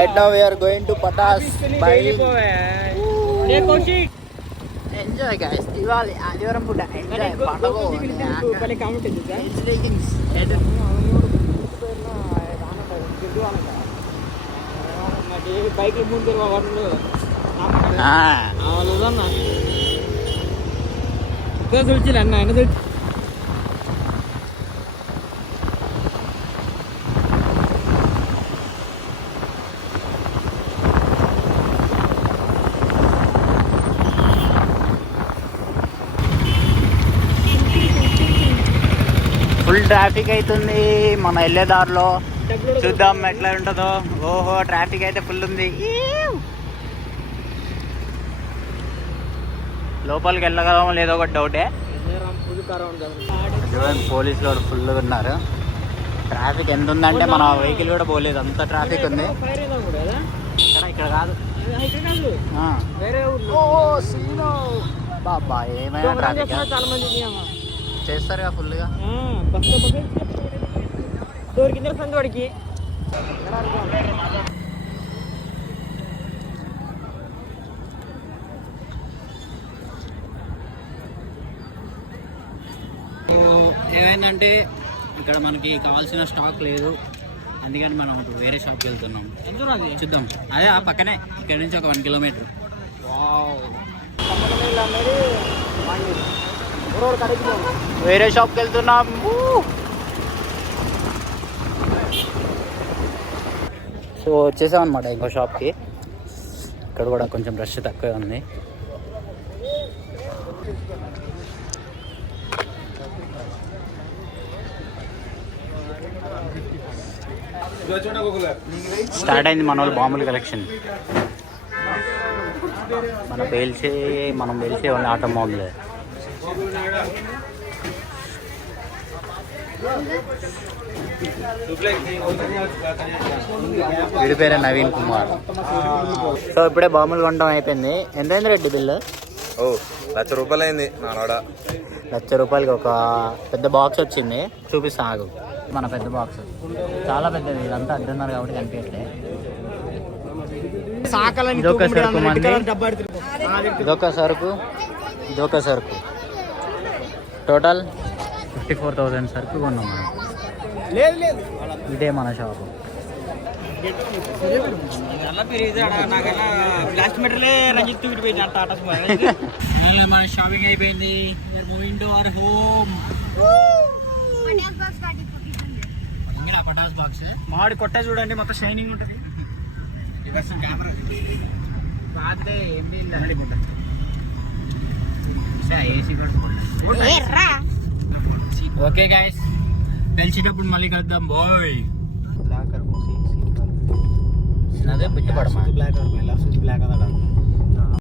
Right now we are going to Patas by enjoy guys. Diwali ఆదివారం పూట enjoy పండుగ bike ముందు వాళ్ళు అన్న ఆయన ఫుల్ ట్రాఫిక్ అవుతుంది మన వెళ్ళే దారిలో. చూద్దాం ఎట్లా ఉంటుందో. ఓహో ట్రాఫిక్ అయితే ఫుల్ ఉంది. లోపలికి వెళ్ళగలమో లేదో ఒక డౌటే. పోలీసులు కూడా ఫుల్గా ఉన్నారు. ట్రాఫిక్ ఎంత ఉందంటే మన వెహికల్ కూడా పోలేదు, అంత ట్రాఫిక్ ఉంది. ఇక్కడ కాదు బాబా ఏమైనా ట్రాఫిక్ చేస్తారు కదా ఫుల్గా. దొరికింది సందోడికి. ఏమైందంటే ఇక్కడ మనకి కావాల్సిన స్టాక్ లేదు, అందుకని మనం వేరే షాప్కి వెళ్తున్నాం. చూద్దాం. అదే ఆ పక్కనే, ఇక్కడ నుంచి ఒక 1 కిలోమీటర్. వేరే షాప్కి వెళ్తున్నాం. సో వచ్చేసాం అనమాట ఇంకో షాప్కి. ఇక్కడ కూడా కొంచెం రష్ తక్కువే ఉంది. స్టార్ట్ అయింది మన వాళ్ళు బాంబుల కలెక్షన్. మనం పేల్చే వాళ్ళు ఆటం బాంబులే. వీడి పేరే నవీన్ కుమార్. సో ఇప్పుడే బాంబులు కొనడం అయిపోయింది. ఎంతైంది రెడ్డి బిల్లు? ₹1,00,000 అయింది. ₹1,00,000 ఒక పెద్ద బాక్స్ వచ్చింది. చూపిస్తా ఆగు. మన పెద్ద బాక్స్ చాలా పెద్దది. ఇదంతా అడ్డున్నారు కాబట్టి కనిపించట్లే. ఇదొక సరుకు మంది, ఇదొక సరుకు టోటల్ 54,000 సరుకు కొన్నాం మనం. ఇదే మన షాపు. మన షాపింగ్ అయిపోయింది. Moving to our home. పటాస్ బాక్స్ మాడి కొట్ట చూడండి, మొత్తం షైనింగ్ ఉంటుంది. కెమెరా రాత్రే ఏం ఓకే గైస్, కలిసేటప్పుడు మళ్ళీ కలుద్దాం. బాయ్. అదే పెట్టుబడమా బ్లాక్